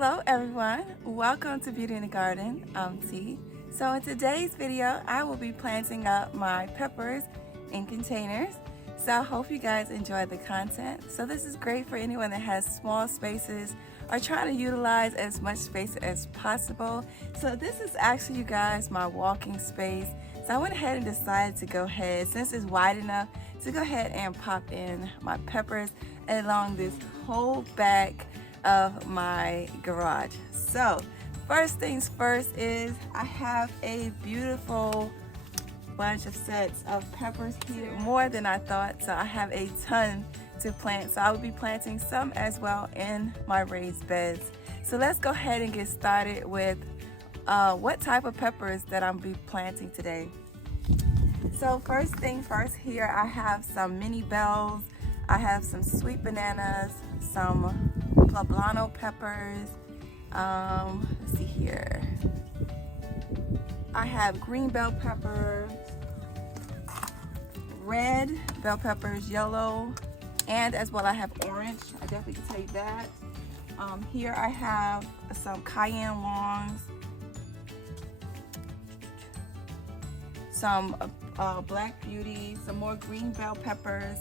Hello everyone, welcome to Beauty in the Garden. I'm T. So in today's video, I will be planting up my peppers in containers. So I hope you guys enjoy the content. So this is great for anyone that has small spaces or trying to utilize as much space as possible. So this is actually, you guys, my walking space. So I went ahead and decided to go ahead, since it's wide enough, to go ahead and pop in my peppers along this whole back of my garage. So first things first is I have a beautiful bunch of sets of peppers here, more than I thought. So I have a ton to plant, so I will be planting some as well in my raised beds. So let's go ahead and get started with what type of peppers that I'm be planting today. So first thing first, here I have some mini bells, I have some sweet bananas, some poblano peppers, let's see here, I have green bell peppers, red bell peppers, yellow, and as well I have orange. I definitely can tell you that. Here I have some cayenne longs, some black beauty, some more green bell peppers,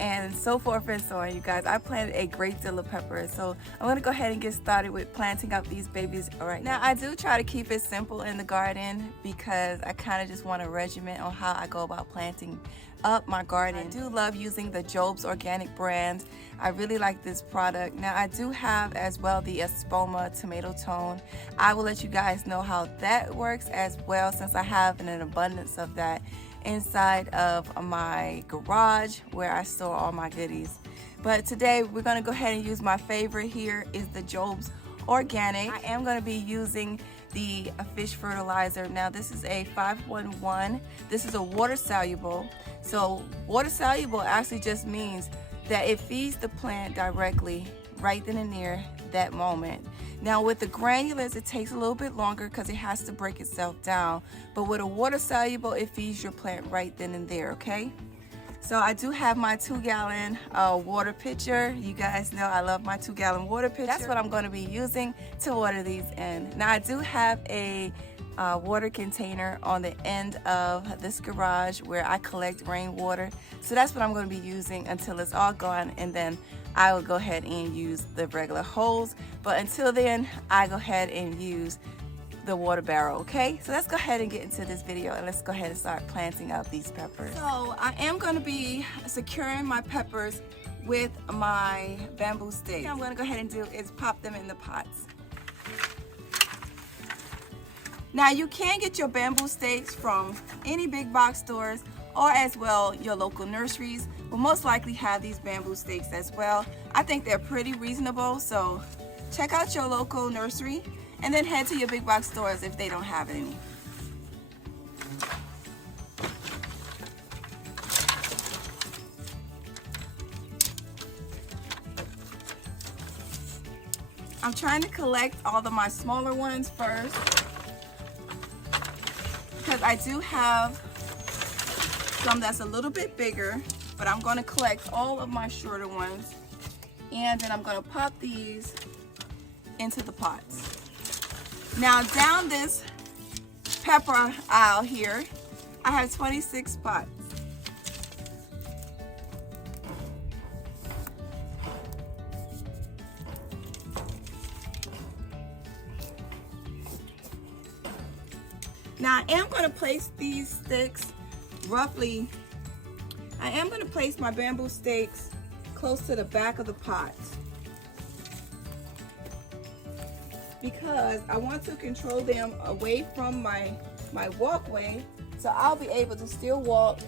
and so forth and so on. You guys, I planted a great deal of peppers, so I'm going to go ahead and get started with planting up these babies right now. I do try to keep it simple in the garden because I kind of just want a regimen on how I go about planting up my garden. I do love using the Job's organic brand. I really like this product. Now I do have as well the Espoma tomato tone. I will let you guys know how that works as well, since I have an abundance of that inside of my garage where I store all my goodies. But today we're going to go ahead and use my favorite. Here is the Job's organic. I am going to be using the fish fertilizer. Now this is a 511. This is a water soluble. So water soluble actually just means that it feeds the plant directly right then and there that moment. Now with the granulars, it takes a little bit longer because it has to break itself down, but with a water soluble, it feeds your plant right then and there. Okay, so I do have my 2-gallon water pitcher. You guys know I love my 2-gallon water pitcher. That's what I'm going to be using to water these in. Now I do have a water container on the end of this garage where I collect rainwater, so that's what I'm going to be using until it's all gone, and then I will go ahead and use the regular hose. But until then, I go ahead and use the water barrel. Okay, so let's go ahead and get into this video, and let's go ahead and start planting up these peppers. So I am going to be securing my peppers with my bamboo sticks. What I'm going to go ahead and do is pop them in the pots. Now you can get your bamboo stakes from any big box stores, or as well your local nurseries will most likely have these bamboo stakes as well. I think they're pretty reasonable, so check out your local nursery and then head to your big box stores if they don't have any. I'm trying to collect all of my smaller ones first, because I do have some that's a little bit bigger, but I'm going to collect all of my shorter ones, and then I'm going to pop these into the pots. Now down this pepper aisle here, I have 26 pots. Now I am going to place these sticks roughly, I am going to place my bamboo stakes close to the back of the pot, because I want to control them away from my walkway, so I'll be able to still walk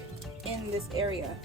in this area.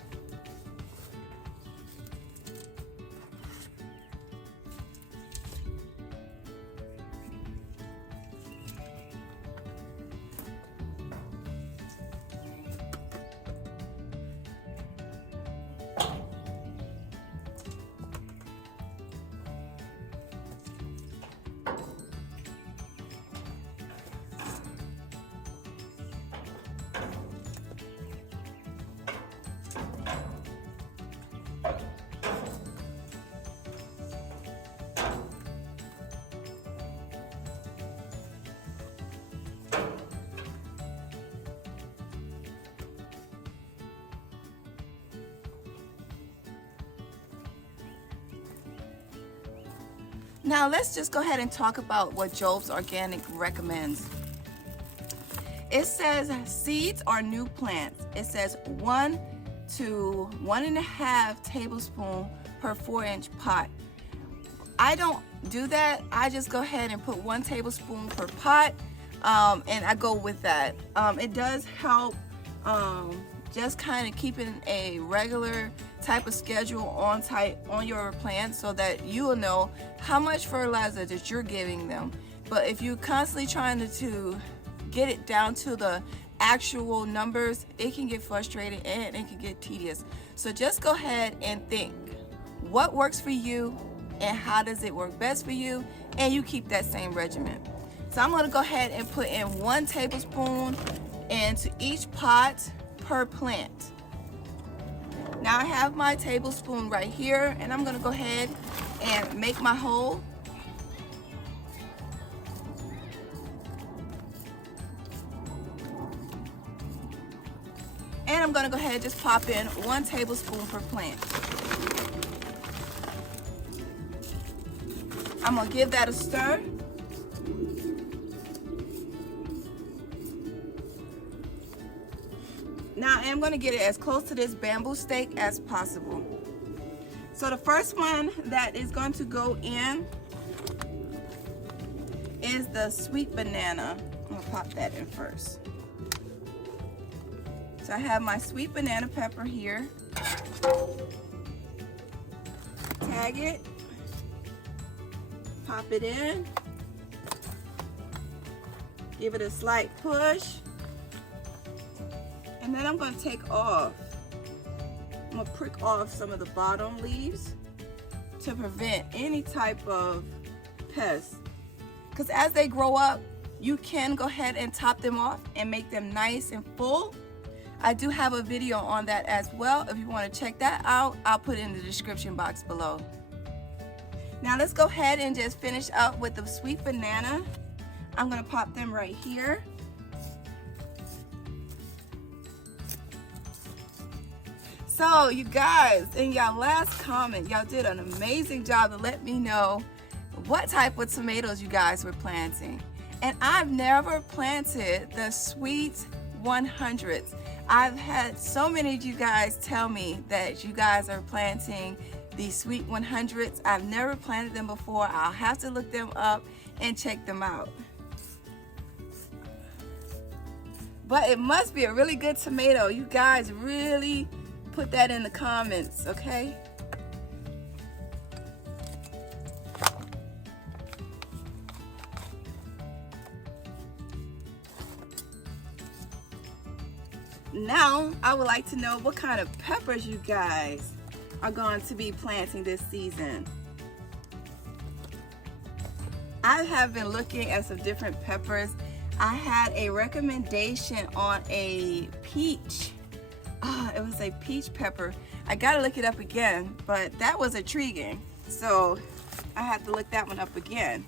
Now let's just go ahead and talk about what Job's Organic recommends. It says seeds are new plants. It says 1 to 1.5 tablespoon per 4-inch pot. I don't do that. I just go ahead and put 1 tablespoon per pot, and I go with that. It does help just kind of keeping a regular type of schedule on your plants so that you will know how much fertilizer that you're giving them. But if you're constantly trying to get it down to the actual numbers, it can get frustrating and it can get tedious. So just go ahead and think what works for you and how does it work best for you, and you keep that same regimen. So I'm going to go ahead and put in 1 tablespoon into each pot per plant. Now I have my tablespoon right here, and I'm going to go ahead and make my hole. And I'm going to go ahead and just pop in 1 tablespoon per plant. I'm going to give that a stir. Now I am going to get it as close to this bamboo stake as possible. So the first one that is going to go in is the sweet banana. I'm going to pop that in first. So I have my sweet banana pepper here. Tag it. Pop it in. Give it a slight push. And then I'm going to take off. I'm going to prick off some of the bottom leaves to prevent any type of pests. Because as they grow up, you can go ahead and top them off and make them nice and full. I do have a video on that as well. If you want to check that out, I'll put it in the description box below. Now let's go ahead and just finish up with the sweet banana. I'm going to pop them right here. So you guys, in y'all last comment, y'all did an amazing job to let me know what type of tomatoes you guys were planting. And I've never planted the sweet 100s. I've had so many of you guys tell me that you guys are planting the sweet 100s. I've never planted them before. I'll have to look them up and check them out. But it must be a really good tomato. You guys really put that in the comments, okay? Now, I would like to know what kind of peppers you guys are going to be planting this season. I have been looking at some different peppers. I had a recommendation on a peach. It was a peach pepper. I gotta look it up again, but that was intriguing. So I have to look that one up again.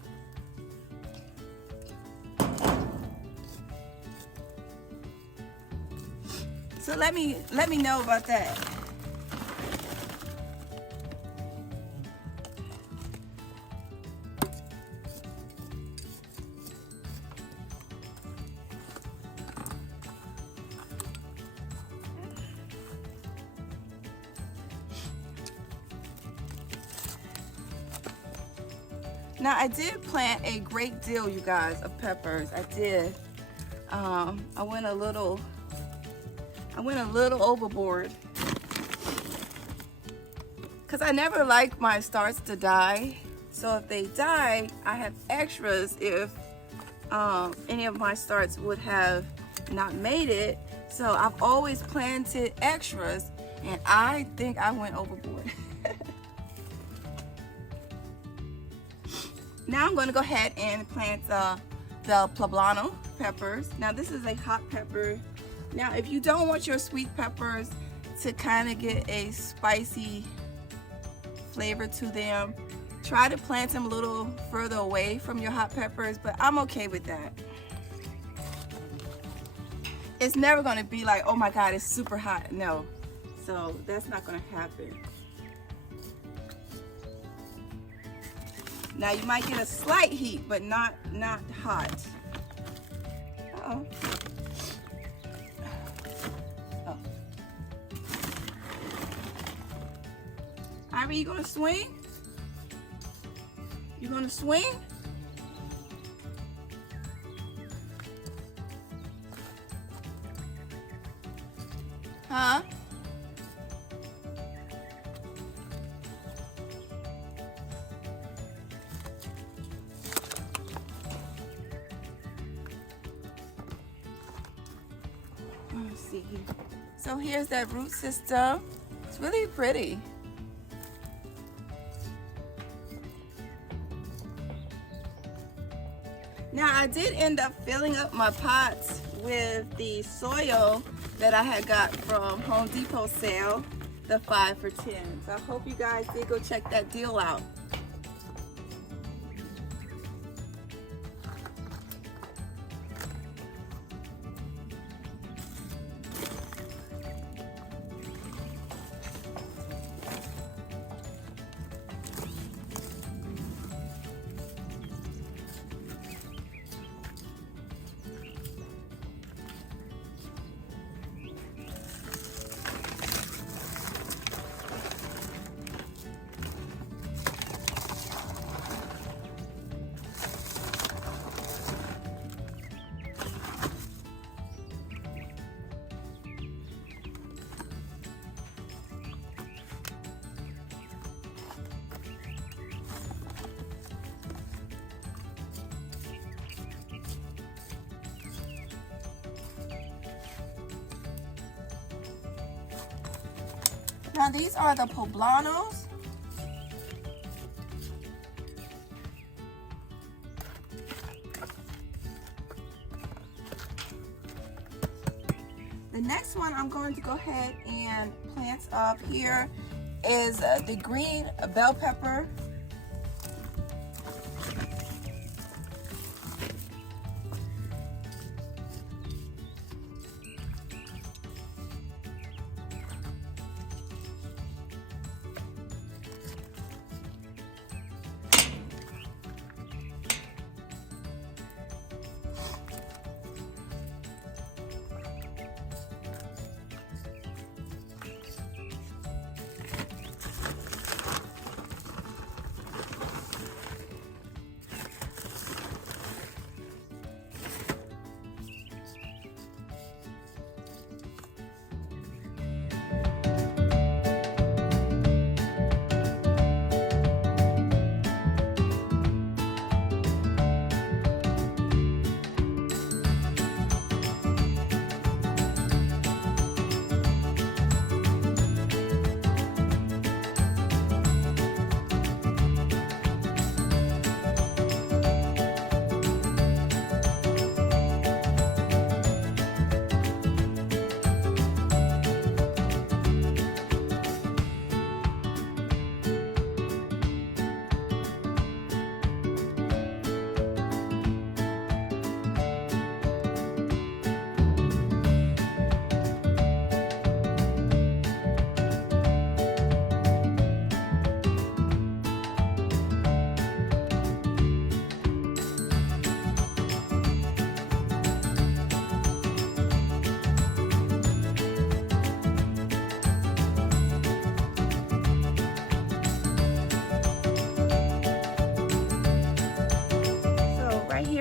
So let me know about that. Now I did plant a great deal, you guys, of peppers. I did. I went a little overboard because I never like my starts to die. So if they die, I have extras if any of my starts would have not made it. So I've always planted extras, and I think I went overboard. Now I'm going to go ahead and plant the poblano peppers. Now this is a hot pepper. Now if you don't want your sweet peppers to kind of get a spicy flavor to them, try to plant them a little further away from your hot peppers, but I'm okay with that. It's never going to be like, oh my God, it's super hot. No, so that's not going to happen. Now you might get a slight heat, but not hot. Uh-oh. Oh. Ivy, you gonna swing? You gonna swing? Huh? Let's see. So here's that root system. It's really pretty. Now I did end up filling up my pots with the soil that I had got from Home Depot sale, the 5 for 10. So I hope you guys did go check that deal out. Now these are the poblanos. The next one I'm going to go ahead and plant up here is the green bell pepper.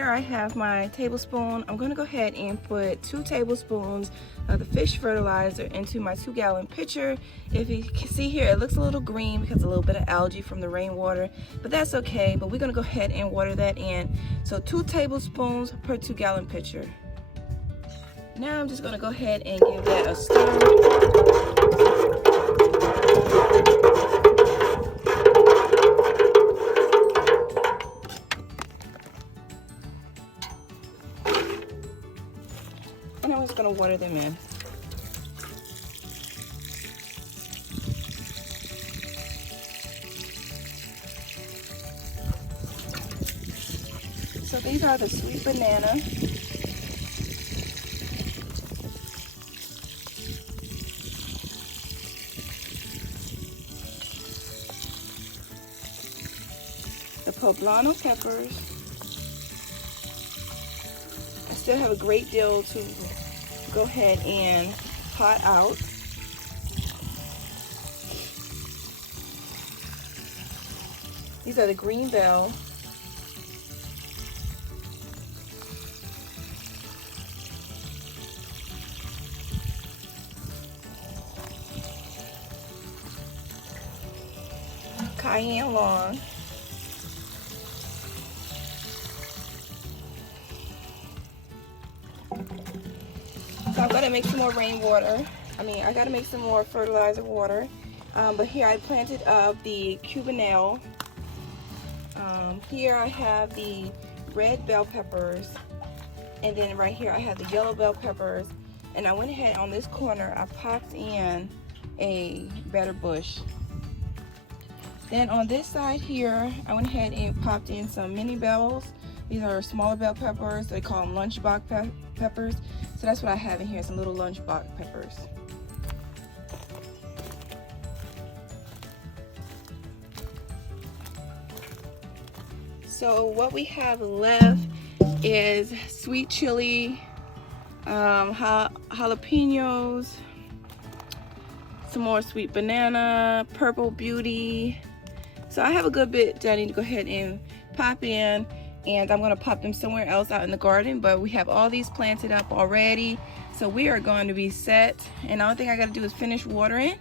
I have my tablespoon. I'm going to go ahead and put 2 tablespoons of the fish fertilizer into my 2-gallon pitcher. If you can see here, it looks a little green because a little bit of algae from the rainwater, but that's okay. But we're going to go ahead and water that in. So 2 tablespoons per 2-gallon pitcher. Now I'm just going to go ahead and give that a stir. And I'm just going to water them in. So these are the sweet banana. The poblano peppers. I still have a great deal to go ahead and pot out. These are the green bell. Cayenne long. So I'm gonna make some more rainwater. I gotta make some more fertilizer water. But here I planted the cubanelle. Here I have the red bell peppers, and then right here I have the yellow bell peppers. And I went ahead on this corner, I popped in a better bush. Then on this side here, I went ahead and popped in some mini bells. These are smaller bell peppers. They call them lunchbox peppers. So that's what I have in here, some little lunchbox peppers. So what we have left is sweet chili, jalapenos, some more sweet banana, purple Beautee. So I have a good bit that I need to go ahead and pop in, and I'm gonna pop them somewhere else out in the garden, but we have all these planted up already. So we are going to be set, and the only thing I gotta do is finish watering,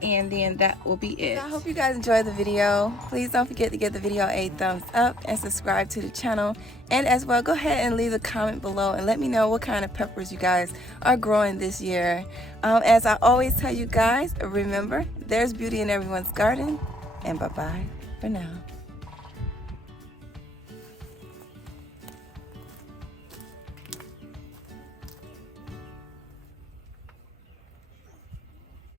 and then that will be it. So I hope you guys enjoyed the video. Please don't forget to give the video a thumbs up and subscribe to the channel. And as well, go ahead and leave a comment below and let me know what kind of peppers you guys are growing this year. As I always tell you guys, remember, there's beauty in everyone's garden. And bye-bye for now.